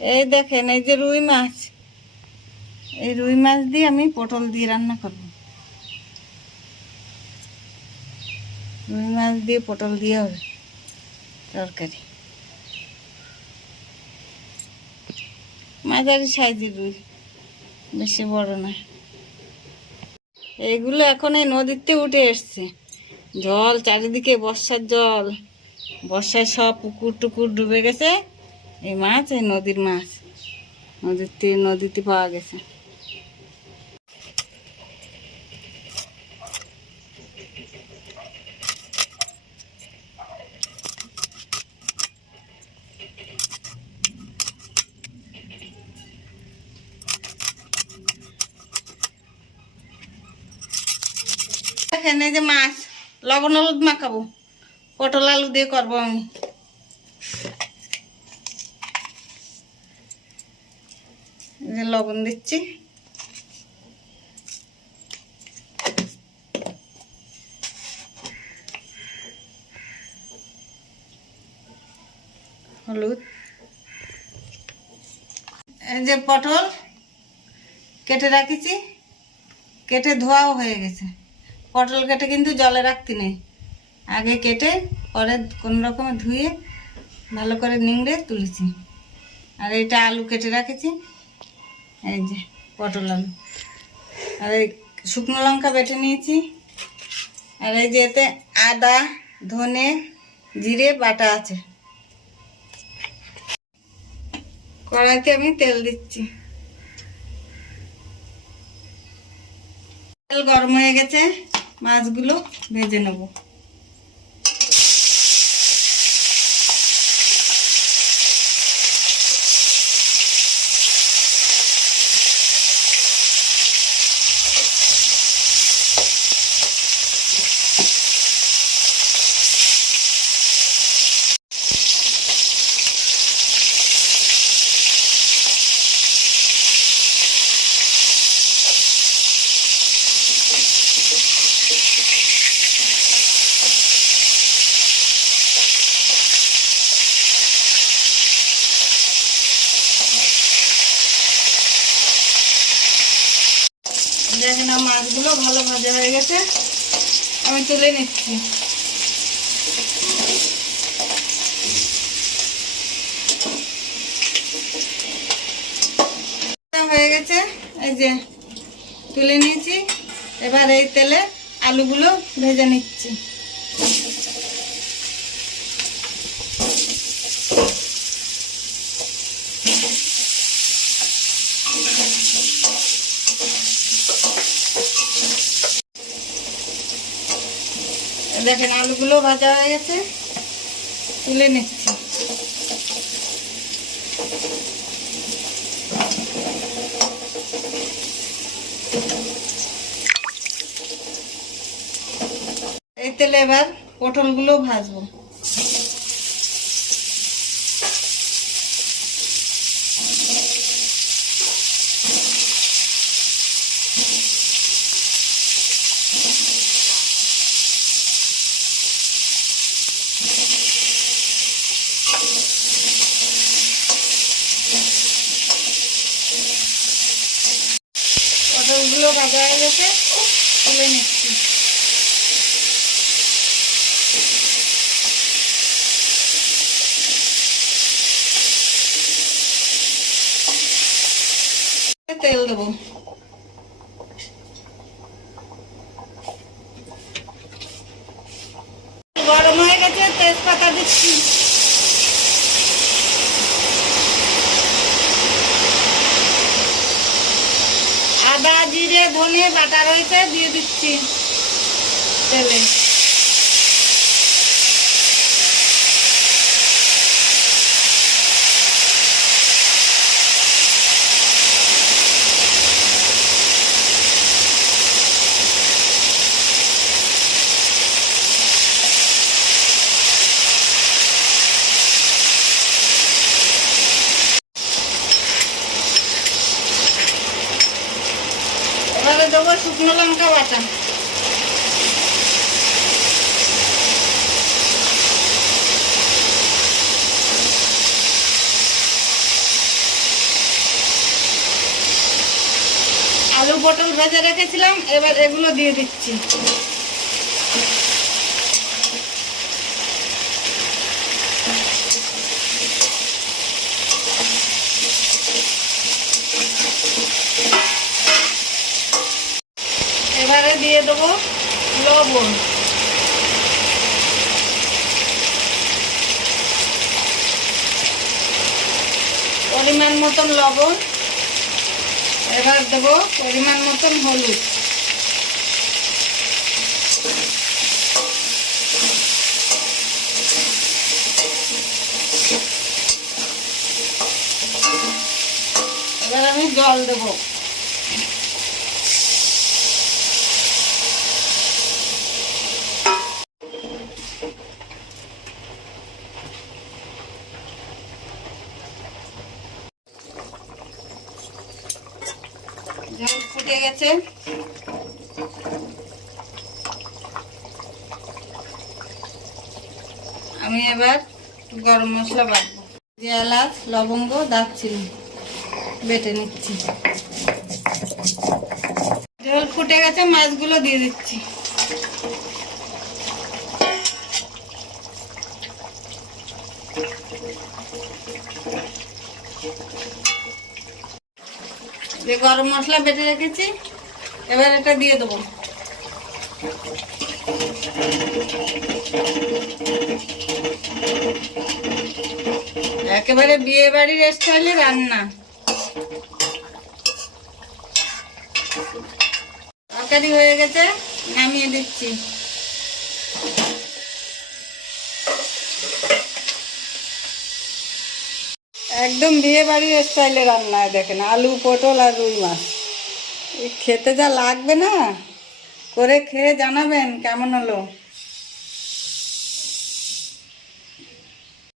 এই দেখেন, এই যে রুই মাছ, এই রুই মাছ দিয়ে আমি পটল দিয়ে রান্না করব। রুই মাছ দিয়ে পটল দিয়ে হবে তরকারি। মাঝারি সাইজের রুই, বেশি বড় না। এইগুলো এখন এই নদীতে উঠে এসছে, জল চারিদিকে, বর্ষার জল, বর্ষায় সব পুকুর টুকুর ডুবে গেছে। এই মাছ, এই নদীর মাছ, নদীতে পাওয়া গেছে। দেখেন এই যে মাছ, লবণ হলুদ মাখাবো, পটল আলু দিয়ে করবো আমি। এই যে লবণ দিচ্ছি, হলুদ। এই যে পটল কেটে রাখিছি, কেটে ধোয়াও হয়ে গেছে। পটল কেটে কিন্তু জলে রাখতে নেই, আগে কেটে পরে কোনো রকমে ধুয়ে ভালো করে নিংড়ে তুলেছি। আর এইটা আলু কেটে রাখেছি, এই যে পটল আলু। আর এই শুকনো লঙ্কা বেটে নিয়েছি। আর এই যে এতে আদা, ধনে, জিরে বাটা আছে। কড়াইতে আমি তেল দিচ্ছি, তেল গরম হয়ে গেছে, মাছগুলো ভেজে নেব। দেখেন মাছগুলো ভালো ভাজা হয়ে গেছে, আমি তুলে নিচ্ছি। হয়ে গেছে, এই যে তুলে নিয়েছি। এবার এই তেলে আলুগুলো ভেজে নিচ্ছি। দেখেন আলুগুলো ভাজা হয়ে গেছে, তুলে নিচ্ছি। এই তেলে এবার পটলগুলো ভাজবো। পটলগুলো ভাজা হয়ে গেছে, তুলে নিচ্ছি। তেল দেবো, গরম হয়ে গেছে, তেজপাতা দিচ্ছি। আদা, জিরে, ধনে বাটা রয়েছে, দিয়ে দিচ্ছি তেলে। এবারে দেবো শুকনো লঙ্কা বাটা। পটল ভেজে রেখেছিলাম, এবার এগুলো দিয়ে দিচ্ছি। এবারে দিয়ে দেবো লবণ। পরিমাণ মতন লবণ। এবার দেবো পরিমাণ মতন হলুদ। এবার আমি জল দেবো। জল ফুটে গেছে, আমি এবার গরম মশলা বাটবো। যে এলাচ, লবঙ্গ, দারচিনি বেটে নিচ্ছি। জল ফুটে গেছে, মাছগুলো দিয়ে দিচ্ছি। যে গরম মশলা বেটে রেখেছি, এবার এটা দিয়ে দেবো। একেবারে বিয়ে বাড়ির স্টাইলে রান্না। তরকারি হয়ে গেছে, নামিয়ে দিচ্ছি। একদম বিয়ে বাড়ির স্টাইলে রান্না। দেখেন, আলু, পটল আর রুই মাছ। খেতে যা লাগবে না, করে খেয়ে জানাবেন কেমন হলো।